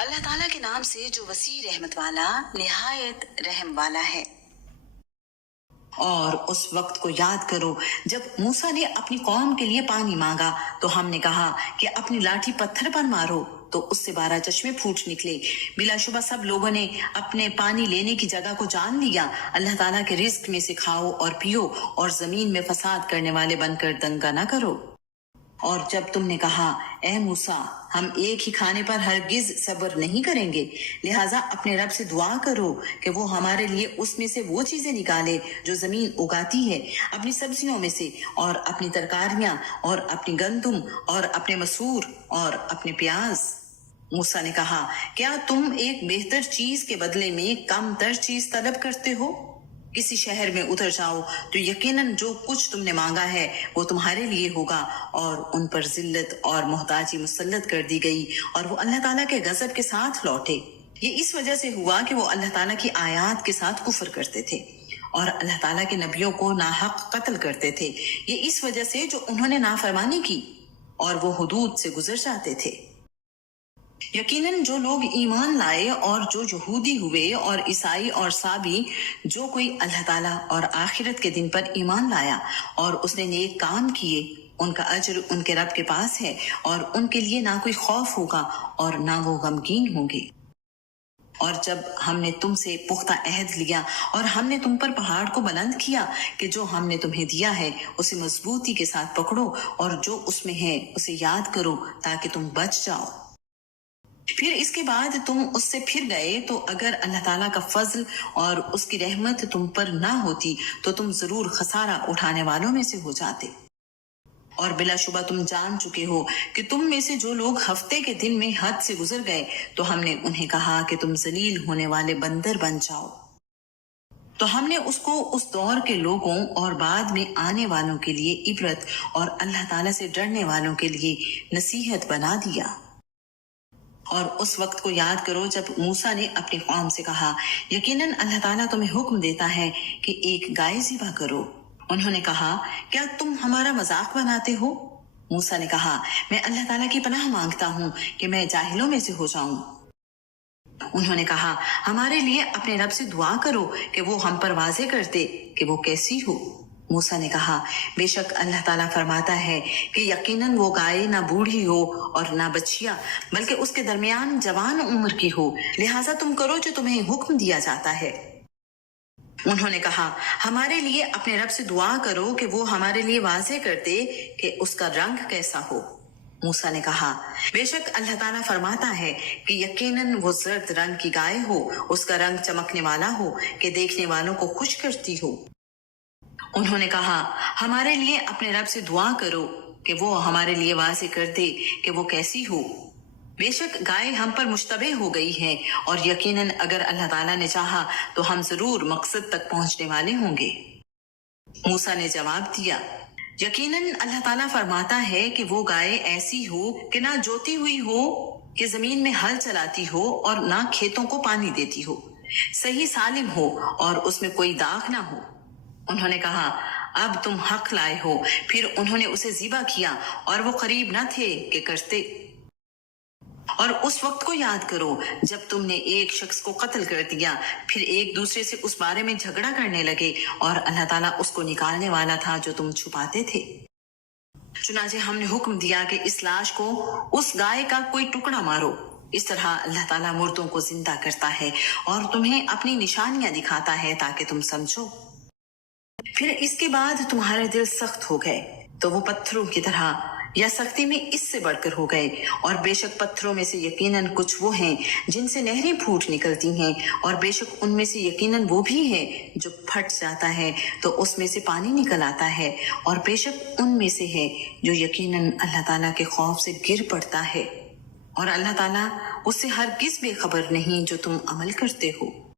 اللہ تعالیٰ کے نام سے جو وسیع رحمت والا نہایت رحم والا ہے۔ اور اس وقت کو یاد کرو جب موسیٰ نے اپنی قوم کے لیے پانی مانگا تو ہم نے کہا کہ اپنی لاٹھی پتھر پر مارو، تو اس سے 12 چشمے پھوٹ نکلے۔ بلا شبہ سب لوگوں نے اپنے پانی لینے کی جگہ کو جان لیا۔ اللہ تعالیٰ کے رزق میں سے کھاؤ اور پیو اور زمین میں فساد کرنے والے بن کر دنگا نہ کرو۔ اور جب تم نے کہا اے موسیٰ ہم ایک ہی کھانے پر ہرگز صبر نہیں کریں گے، لہٰذا اپنے رب سے دعا کرو کہ وہ ہمارے لیے اس میں سے وہ چیزیں نکالے جو زمین اگاتی ہے، اپنی سبزیوں میں سے اور اپنی ترکاریاں اور اپنی گندم اور اپنے مسور اور اپنے پیاز۔ موسیٰ نے کہا کیا تم ایک بہتر چیز کے بدلے میں کم تر چیز طلب کرتے ہو؟ کسی شہر میں اتر جاؤ تو یقیناً جو کچھ تم نے مانگا ہے وہ تمہارے لیے ہوگا، اور ان پر ذلت اور محتاجی مسلط کر دی گئی اور وہ اللہ تعالیٰ کے غضب کے ساتھ لوٹے۔ یہ اس وجہ سے ہوا کہ وہ اللہ تعالیٰ کی آیات کے ساتھ کفر کرتے تھے اور اللہ تعالیٰ کے نبیوں کو ناحق قتل کرتے تھے۔ یہ اس وجہ سے جو انہوں نے نافرمانی کی اور وہ حدود سے گزر جاتے تھے۔ یقیناً جو لوگ ایمان لائے اور جو یہودی ہوئے اور عیسائی اور سابی، جو کوئی اللہ تعالیٰ اور آخرت کے دن پر ایمان لایا اور اس نے نیک کام کیے، ان کا اجر ان کے رب کے پاس ہے، اور ان کے لیے نہ کوئی خوف ہوگا اور نہ وہ غمگین ہوں گے۔ اور جب ہم نے تم سے پختہ عہد لیا اور ہم نے تم پر پہاڑ کو بلند کیا کہ جو ہم نے تمہیں دیا ہے اسے مضبوطی کے ساتھ پکڑو اور جو اس میں ہے اسے یاد کرو تاکہ تم بچ جاؤ۔ پھر اس کے بعد تم اس سے پھر گئے تو اگر اللہ تعالیٰ کا فضل اور اس کی رحمت تم پر نہ ہوتی تو تم ضرور خسارہ اٹھانے والوں میں سے ہو جاتے۔ اور بلا شبہ تم جان چکے ہو کہ تم میں سے جو لوگ ہفتے کے دن میں حد سے گزر گئے تو ہم نے انہیں کہا کہ تم ذلیل ہونے والے بندر بن جاؤ۔ تو ہم نے اس کو اس دور کے لوگوں اور بعد میں آنے والوں کے لیے عبرت اور اللہ تعالیٰ سے ڈرنے والوں کے لیے نصیحت بنا دیا۔ اور اس وقت کو یاد کرو جب موسیٰ نے اپنی قوم سے کہا یقیناً اللہ تعالیٰ تمہیں حکم دیتا ہے کہ ایک گائے ذبح کرو۔ انہوں نے کہا کیا تم ہمارا مذاق بناتے ہو؟ موسیٰ نے کہا میں اللہ تعالیٰ کی پناہ مانگتا ہوں کہ میں جاہلوں میں سے ہو جاؤں۔ انہوں نے کہا ہمارے لیے اپنے رب سے دعا کرو کہ وہ ہم پر واضح کر دے کہ وہ کیسی ہو۔ موسیٰ نے کہا بے شک اللہ تعالیٰ فرماتا ہے کہ یقیناً وہ گائے نہ بوڑھی ہو اور نہ بچیا بلکہ اس کے درمیان جوان عمر کی ہو، لہٰذا تم کرو جو تمہیں حکم دیا جاتا ہے۔ انہوں نے کہا ہمارے لیے اپنے رب سے دعا کرو کہ وہ ہمارے لیے واضح کر دے کہ اس کا رنگ کیسا ہو۔ موسیٰ نے کہا بے شک اللہ تعالیٰ فرماتا ہے کہ یقیناً وہ زرد رنگ کی گائے ہو، اس کا رنگ چمکنے والا ہو کہ دیکھنے والوں کو خوش کرتی ہو۔ انہوں نے کہا ہمارے لیے اپنے رب سے دعا کرو کہ وہ ہمارے لیے واضح کر دے کہ وہ کیسی ہو۔ بے شک گائے ہم پر مشتبہ ہو گئی ہے اور یقیناً اگر اللہ تعالیٰ نے چاہا تو ہم ضرور مقصد تک پہنچنے والے ہوں گے۔ موسیٰ نے جواب دیا یقیناً اللہ تعالیٰ فرماتا ہے کہ وہ گائے ایسی ہو کہ نہ جوتی ہوئی ہو کہ زمین میں ہل چلاتی ہو اور نہ کھیتوں کو پانی دیتی ہو، صحیح سالم ہو اور اس میں کوئی داغ نہ ہو۔ انہوں نے کہا اب تم حق لائے ہو۔ پھر انہوں نے اسے ذبح کیا اور وہ قریب نہ تھے کہ کرتے۔ اور اس وقت کو یاد کرو جب تم نے ایک شخص کو قتل کر دیا، پھر ایک دوسرے سے اس بارے میں جھگڑا کرنے لگے اور اللہ تعالیٰ اس کو نکالنے والا تھا جو تم چھپاتے تھے۔ چنانچہ ہم نے حکم دیا کہ اس لاش کو اس گائے کا کوئی ٹکڑا مارو۔ اس طرح اللہ تعالیٰ مردوں کو زندہ کرتا ہے اور تمہیں اپنی نشانیاں دکھاتا ہے تاکہ تم سمجھو۔ پھر اس کے بعد تمہارے دل سخت ہو گئے تو وہ پتھروں کی طرح یا سختی میں اس سے بڑھ کر ہو گئے، اور بے شک پتھروں میں سے یقیناً کچھ وہ ہیں جن سے نہریں پھوٹ نکلتی ہیں، اور بے شک ان میں سے یقیناً وہ بھی ہے جو پھٹ جاتا ہے تو اس میں سے پانی نکل آتا ہے، اور بے شک ان میں سے ہے جو یقیناً اللہ تعالیٰ کے خوف سے گر پڑتا ہے، اور اللہ تعالیٰ اس سے ہرگز بے خبر نہیں جو تم عمل کرتے ہو۔